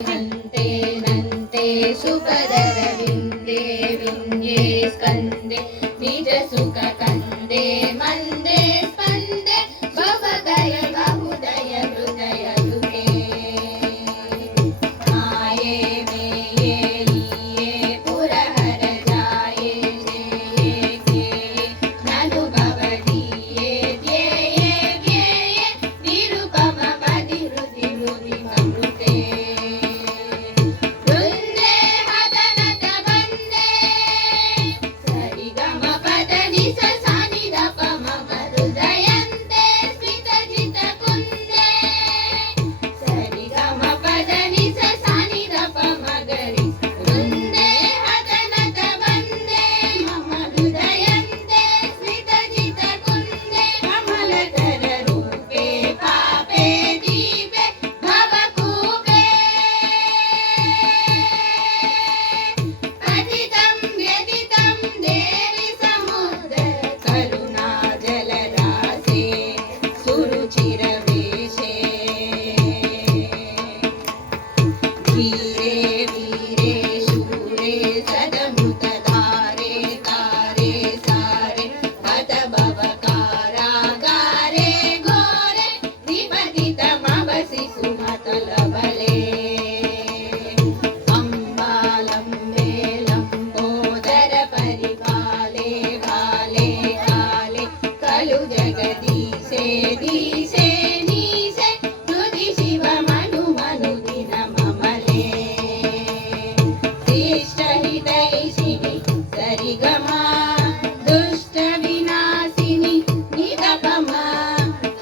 नन्ते नन्ते सुखदरविन्दे विन्ये स्कन्दे निजसुखकन्दे मन्दे स्पन्दे भवदय बहुदय हृदय दुःखे आये मेये ईये पुरहर जाये जेये केये ननुभवदीये ध्येये व्यये निरुपम पदि हृदि हृदि ममृते वृन्दे हदनत वन्दे सरिगम पद निस सानि दप मम हृदयन्ते स्मितजित कुन्दे सरिगम पद निस सानि दप मगरि वृन्दे हदनत वन्दे मम हृदयन्ते स्मितजित कुन्दे कमलधर रूपे पापे दीपे भवकूपे पतितं व्यथितं देवि समुद्र करुणाजलराशे सुरुचिरवेशे धीरे वीरे शूरे सदमृतधारे तारे सारे पद भवकारागारे घोरे निपतितमवसि सुमतलबले अम्बालम्बे लम्बोदर परिपाले बाले काले खलु जगदीशे दीशे नीशे हृदि शिव मनु मनु दिन ममले शिष्टहितैषिणि सरिगमा दुष्ट विनाशिनि निदपमा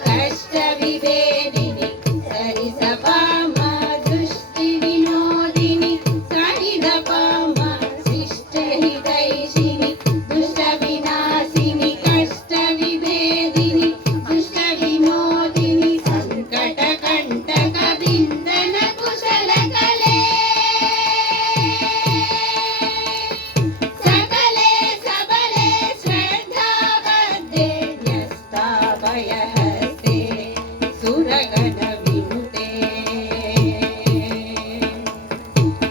कष्ट विभेदिनि सरिसपमा दृष्टि विनोदिनि सनिदपमा शिष्टहितैषिणि दुष्ट विनाशिनि कष्ट विभेदिनि दुष्ट विनोदिनि संकट कंटक बिंदन कुशल कले सकले सबले श्रद्धावद्दे न्यस्ताभयहस्ते सुरगण विनुते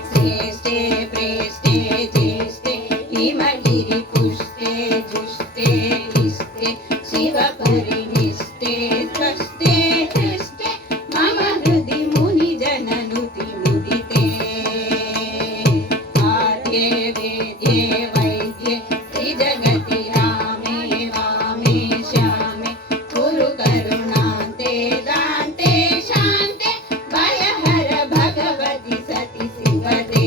श्रेष्ठे प्रेष्ठे ज्येष्ठे हिमगिरिपुष्टे जुष्टे इष्टे शिवपरिनिष्टे त्वष्टे हृष्टे मम हृदि मुनिजननुति मुदिते आद्ये वेद्ये वैद्ये त्रिजगति रामे वामे श्यामे कुरु करुणान्ते दान्ते शान्ते भयहर भगवति सति शिवते